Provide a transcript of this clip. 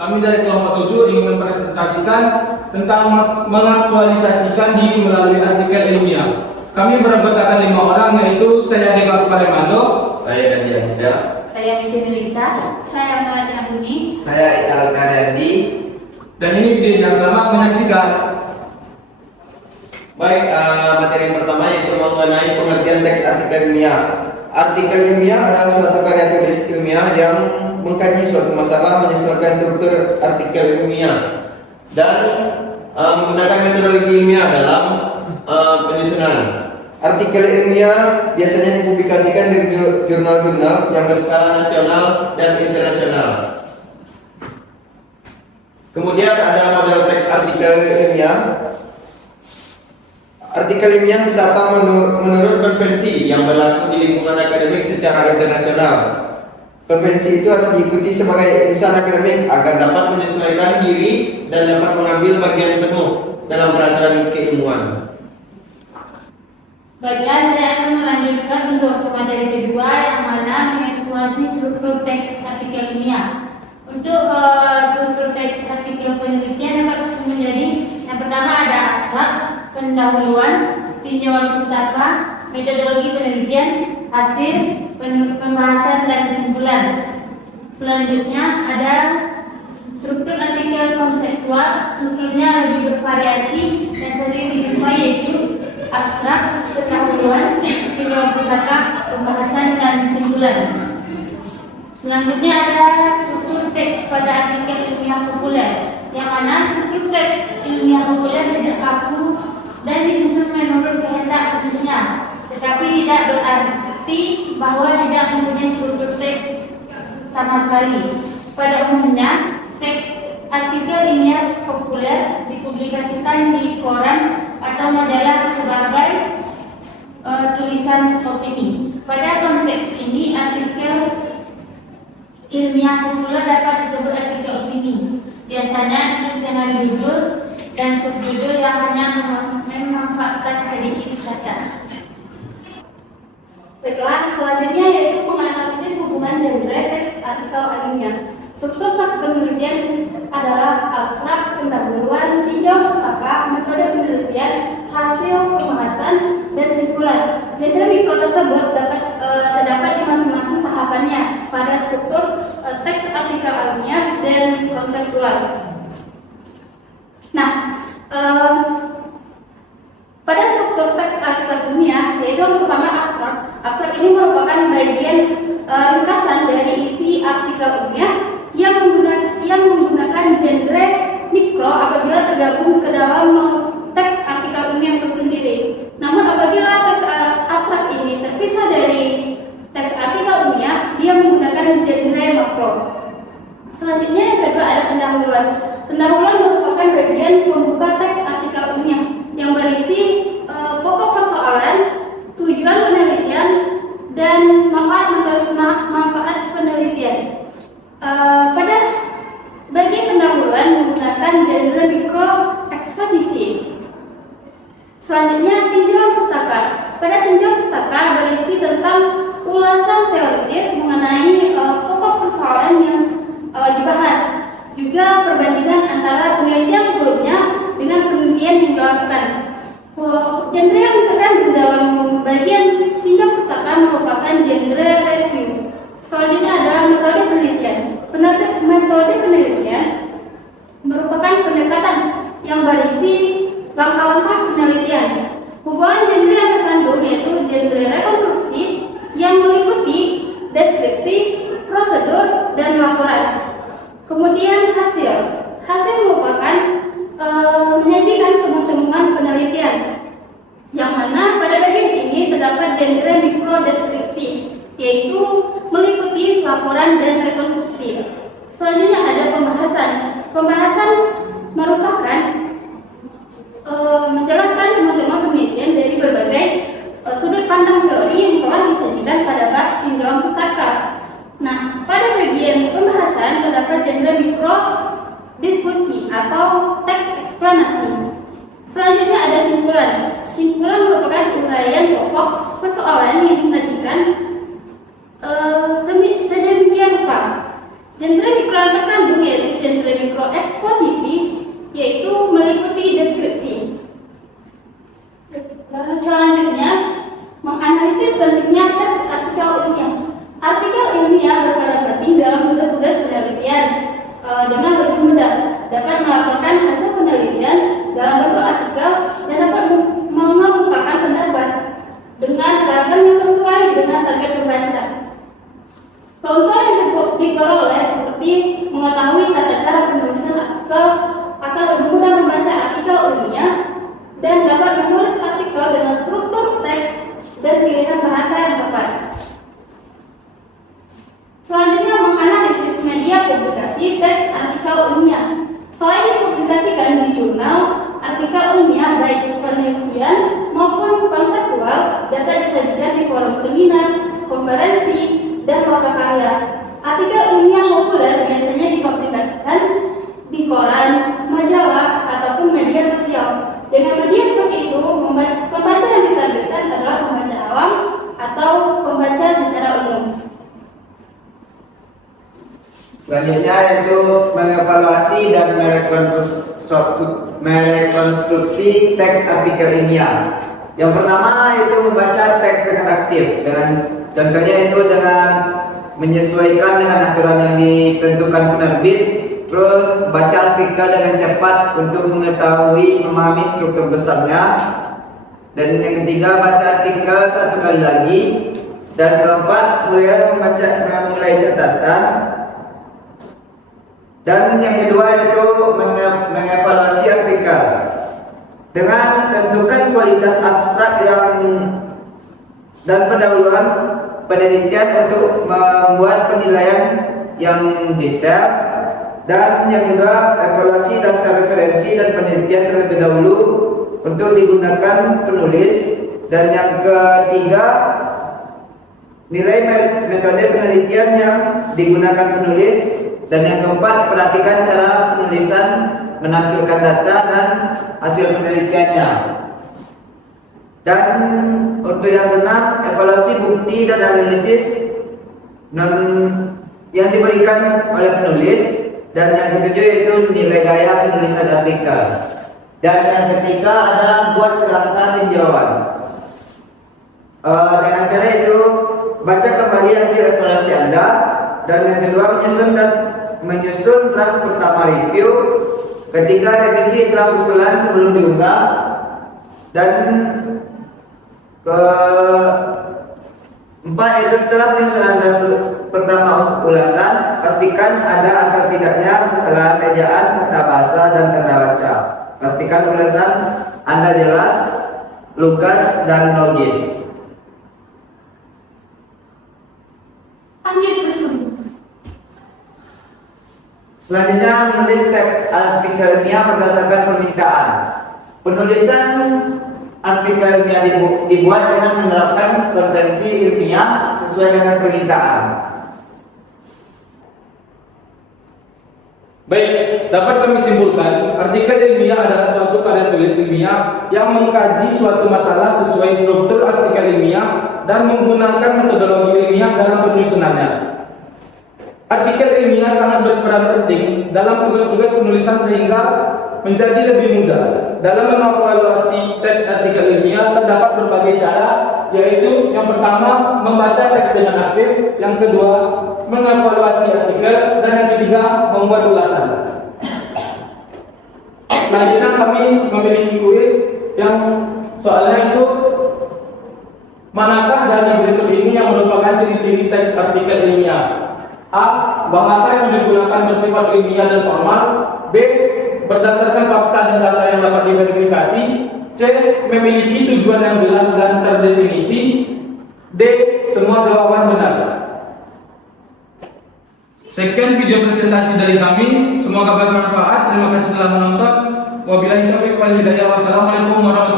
Kami dari kelompok 7 ingin mempresentasikan tentang mengaktualisasikan diri melalui artikel ilmiah. Kami beranggotakan 5 orang, yaitu saya Dega Paremando, saya Dandi Amsyah, saya Misi Melisa, saya Melati Abuni, saya Ital Kadandi. dan ini videonya. Selamat menyaksikan. Baik, materi yang pertama yaitu mengenai pengertian teks artikel ilmiah. Artikel ilmiah adalah suatu karya tulis ilmiah yang mengkaji suatu masalah, menyesuaikan struktur artikel ilmiah dan menggunakan metodologi ilmiah dalam penyusunan. Artikel ilmiah biasanya dipublikasikan di jurnal-jurnal yang berskala nasional dan internasional. Kemudian ada model teks artikel ilmiah. Artikel ilmiah ditata menurut konvensi yang berlaku di lingkungan akademik secara internasional. Konvensi itu harus diikuti sebagai insan akademik agar dapat menyesuaikan diri dan dapat mengambil bagian penuh dalam peraturan keilmuan. Baiklah, saya akan melanjutkan untuk materi kedua yang mana mengeksplorasi struktur teks artikel ilmiah. Untuk struktur teks artikel penelitian dapat disusun menjadi yang pertama ada abstrak, pendahuluan, tinjauan pustaka, metodologi penelitian, hasil, pembahasan dan kesimpulan. Selanjutnya ada struktur artikel konseptual. Strukturnya lebih bervariasi dan sering dijumpai, yaitu abstrak, pendahuluan, tinjauan pustaka, pembahasan dan kesimpulan. Selanjutnya ada struktur teks pada artikel ilmiah populer, yang mana struktur teks ilmiah populer tidak kaku dan disusun menurut kehendak khususnya, tetapi tidak berarti bahwa tidak mempunyai struktur teks sama sekali. Pada umumnya, teks artikel ilmiah populer dipublikasikan di koran atau majalah sebagai tulisan opini. Pada konteks ini, artikel ilmiah populer dapat disebut artikel opini. Biasanya ditulis dengan judul dan subjudul yang hanya memanfaatkan sedikit kata. Baiklah, selanjutnya yaitu menganalisis hubungan genre teks artikel ilmiah. Struktur penelitian adalah abstrak, pendahuluan, tinjauan pustaka, metode penelitian, hasil pembahasan, dan kesimpulan. Genre mikro tersebut terdapat di masing-masing tahapannya pada struktur teks artikel ilmiah dan konseptual. Nah, pada struktur teks artikel ilmiah, yaitu yang pertama abstrak. Abstrak ini merupakan bagian ringkasan dari isi artikel ilmiah yang menggunakan genre mikro apabila tergabung ke dalam teks artikel ilmiah itu sendiri. Namun apabila teks abstrak ini terpisah dari teks artikel ilmiah, dia menggunakan genre makro. Selanjutnya yang kedua ada pendahuluan. Pendahuluan merupakan bagian pembuka teks artikel ilmiah yang berisi pokok persoalan, tujuan penelitian, dan manfaat penelitian. Pada bagian pendahuluan menggunakan genre mikro eksposisi. Selanjutnya tinjauan pustaka. Pada tinjauan pustaka berisi tentang ulasan teoritis mengenai pokok persoalan yang dibahas, juga perbandingan antara penelitian sebelumnya dengan penelitian yang dilakukan. Genre yang terkandung dalam bagian tinjauan pustaka merupakan genre review. Selanjutnya adalah metode penelitian. Metode penelitian merupakan pendekatan yang berisi langkah-langkah penelitian. Hubungan genre yang terkandung yaitu genre rekonstruksi yang meliputi deskripsi, prosedur, dan laporan. Kemudian hasil. Hasil merupakan menyajikan temuan-temuan penelitian, yang mana pada bagian ini terdapat genre mikrodeskripsi, yaitu meliputi laporan dan rekonstruksi. Selanjutnya ada pembahasan. Pembahasan merupakan menjelaskan temuan-temuan penelitian dari berbagai sudut pandang teori yang telah disajikan pada bab tinjauan pustaka. Nah, pada bagian pembahasan terdapat genre mikro diskusi atau teks eksplanasi. Selanjutnya ada simpulan. Simpulan merupakan uraian pokok persoalan yang disajikan sedemikian rupa. Genre mikro yang terkandung yaitu genre selanjutnya teks artikel ilmiah. Artikel ilmiah berperan penting dalam tugas-tugas penelitian. Dengan lebih mudah dapat melaporkan hasil penelitian dalam bentuk artikel dan dapat mengemukakan pendapat dengan ragam yang sesuai dengan target pembaca. Keuntungan yang diperoleh seperti mengetahui tata cara penulisan artikel, akan lebih mudah membaca artikel ilmiah, dan dapat menulis artikel dengan struktur teks dan pilihan bahasa yang tepat. Selanjutnya, menganalisis media publikasi teks artikel ilmiah. Selain dipublikasikan di jurnal, artikel ilmiah baik penelitian maupun konseptual dapat disajikan di forum seminar, konferensi, dan lokakarya. Artikel ilmiah populer biasanya dipublikasikan di koran, majalah, ataupun media sosial. Dengan media seperti itu, pembaca yang ditargetkan adalah pembaca awam atau pembaca secara umum. Selanjutnya yaitu mengevaluasi dan merekonstruksi teks artikel ilmiah. Yang pertama yaitu membaca teks dengan aktif. Contohnya itu dengan menyesuaikan dengan aturan yang ditentukan penerbit. Terus baca artikel dengan cepat untuk mengetahui, memahami struktur besarnya. Dan yang ketiga, baca artikel satu kali lagi. Dan keempat, mulai catatan. Dan yang kedua yaitu mengevaluasi artikel dengan tentukan kualitas abstrak dan pendahuluan penelitian untuk membuat penilaian yang detail. Dan yang kedua, evaluasi daftar referensi dan penelitian terlebih dahulu untuk digunakan penulis. Dan yang ketiga, nilai metode penelitian yang digunakan penulis. Dan yang keempat, perhatikan cara penulisan menampilkan data dan hasil penelitiannya. Dan untuk yang keenam, evaluasi bukti dan analisis yang diberikan oleh penulis. Dan yang ketujuh yaitu nilai gaya penulisan artikel. Dan yang ketiga ada buat kerangka tinjauan. Dengan cara itu, baca kembali hasil evaluasi Anda. Dan yang kedua, menyusun draft pertama review. Ketiga, revisi draft usulan sebelum diunggah. Dan keempat itu setelah penyusunan draft pertama ulasan, pastikan ada atau tidaknya kesalahan ejaan, tata bahasa, dan tanda baca. Pastikan ulasan Anda jelas, lugas, dan logis. Selanjutnya, menulis teks artikel ilmiah berdasarkan permintaan. Penulisan artikel ilmiah dibuat dengan menerapkan konvensi ilmiah sesuai dengan permintaan. Baik, dapat kami simpulkan, artikel ilmiah adalah suatu karya tulis ilmiah yang mengkaji suatu masalah sesuai struktur artikel ilmiah dan menggunakan metodologi ilmiah dalam penyusunannya. Artikel ilmiah sangat berperan penting dalam tugas-tugas penulisan sehingga menjadi lebih mudah. Dalam mengevaluasi teks artikel ilmiah terdapat berbagai cara, yaitu yang pertama membaca teks dengan aktif, yang kedua mengevaluasi artikel, dan yang ketiga membuat ulasan. Selanjutnya kami memiliki kuis yang soalnya itu manakah dari berikut ini yang merupakan ciri-ciri teks artikel ilmiah? A. Bahasa yang digunakan bersifat ilmiah dan formal. B. Berdasarkan fakta dan data yang dapat diverifikasi. C. Memiliki tujuan yang jelas dan terdefinisi. D. Semua jawaban benar. Sekian video presentasi dari kami. Semoga bermanfaat. Terima kasih telah menonton. Wabillahi taufiq wal hidayah. Wassalamualaikum warahmatullahi wabarakatuh.